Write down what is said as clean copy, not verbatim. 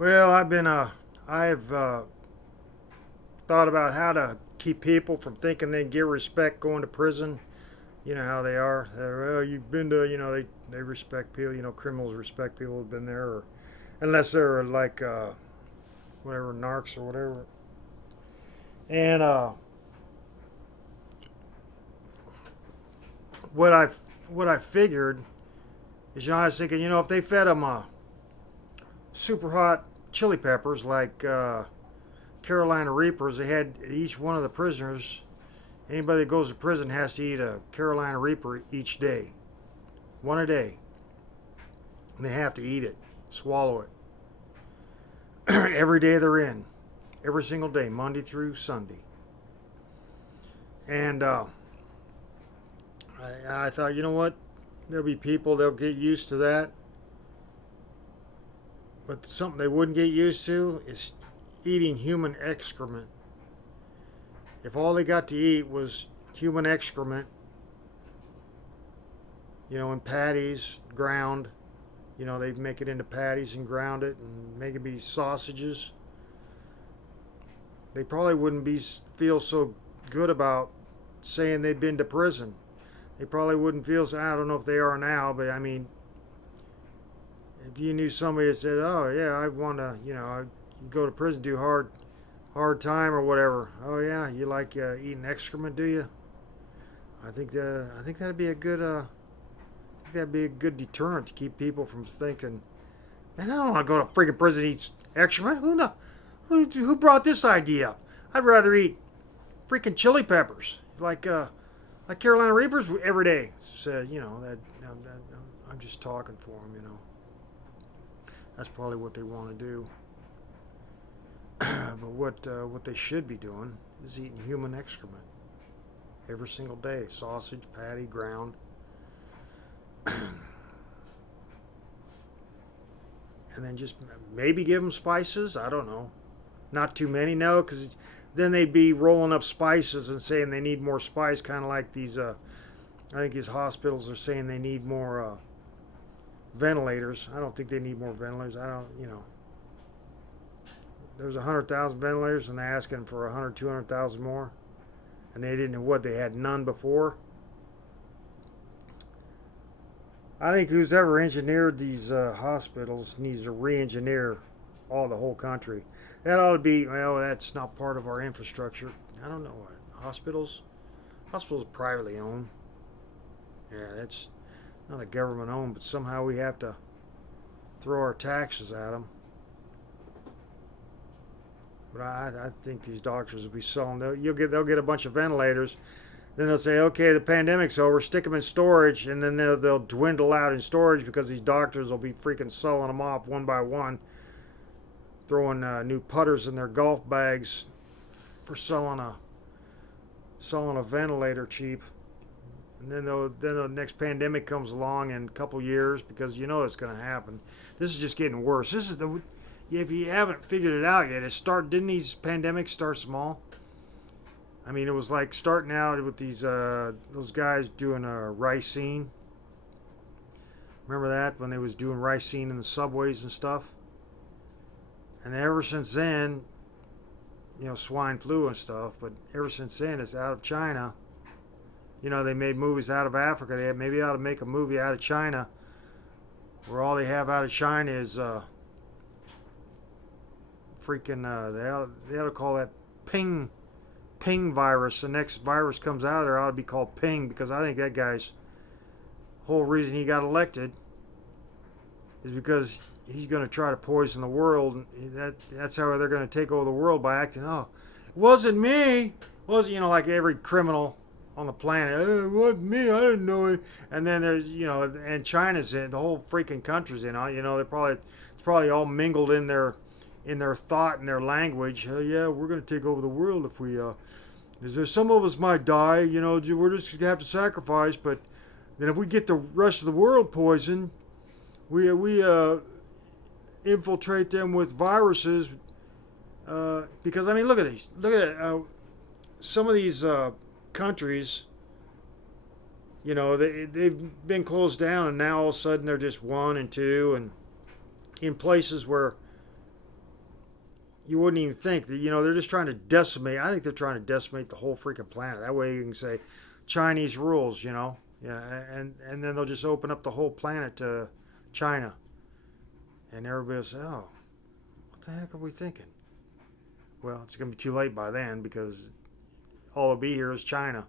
Well, I've thought about how to keep people from thinking they get respect going to prison. You know how they are. Well, you've been to, they respect people. Criminals respect people who've been there, or unless they're like whatever narcs or whatever. And what I what I figured is, I was thinking, if they fed them super hot chili peppers like Carolina Reapers, they had each one of the prisoners. Anybody that goes to prison has to eat a Carolina Reaper each day, one a day. And they have to eat it, swallow it every day they're in, every single day, Monday through Sunday. And I thought, you know what? There'll be people they'll get used to that, but something they wouldn't get used to is eating human excrement. If all they got to eat was human excrement, in patties, ground, they'd make it into patties and ground it and make it be sausages. They probably wouldn't be feel so good about saying they'd been to prison. They probably wouldn't feel so. I don't know if they are now, but I mean, if you knew somebody that said, "Oh yeah, I want to," I go to prison, do hard time or whatever. Oh yeah, you like eating excrement, do you? I think that'd be a good that'd be a good deterrent to keep people from thinking, man, I don't want to go to freaking prison and eat excrement. Who brought this idea up? I'd rather eat freaking chili peppers like Carolina Reapers every day. So that I'm just talking for them. That's probably what they want to do. But what they should be doing is eating human excrement every single day, sausage, patty, ground. And then just maybe give them spices. I don't know. Not too many, no, because then they'd be rolling up spices and saying they need more spice, kind of like these. I think these hospitals are saying they need more ventilators. I don't think they need more ventilators. I don't, there's 100,000 ventilators and they're asking for 100, 200,000 more, and they didn't know what they had none before. I think who's ever engineered these hospitals needs to re-engineer the whole country. That ought to be, well, that's not part of our infrastructure. I don't know what hospitals are privately owned. Yeah, that's not a government owned, but somehow we have to throw our taxes at them. But I think these doctors will be selling. They'll get a bunch of ventilators. Then they'll say, okay, the pandemic's over, stick them in storage, and then they'll dwindle out in storage because these doctors will be freaking selling them off one by one, throwing new putters in their golf bags for selling a ventilator cheap. And then the next pandemic comes along in a couple years, because it's going to happen. This is just getting worse. This is the If you haven't figured it out yet, didn't these pandemics start small? I mean, it was like starting out with those guys doing ricin. Remember that, when they was doing ricin in the subways and stuff? And ever since then, swine flu and stuff. But ever since then, it's out of China. They made movies out of Africa. Maybe ought to make a movie out of China, where all they have out of China is freaking. They ought to call that Ping virus. The next virus comes out of there ought to be called Ping, because I think that guy's whole reason he got elected is because he's going to try to poison the world. That's how they're going to take over the world, by acting, oh, it wasn't me. It wasn't, like every criminal on the planet. Oh, it wasn't me. I didn't know it. And then there's, and China's in, the whole freaking country's in. It's probably all mingled in their thought and their language. Yeah, we're going to take over the world if we. Is there some of us might die? We're just going to have to sacrifice. But then if we get the rest of the world poisoned, we infiltrate them with viruses. Because I mean, look at these. Look at some of these countries. They've been closed down, and now all of a sudden they're just one and two, and in places where you wouldn't even think that, they're just trying to decimate. I think they're trying to decimate the whole freaking planet. That way you can say Chinese rules, Yeah, and then they'll just open up the whole planet to China. And everybody will say, oh, what the heck are we thinking? Well, it's going to be too late by then because all it'll be here is China.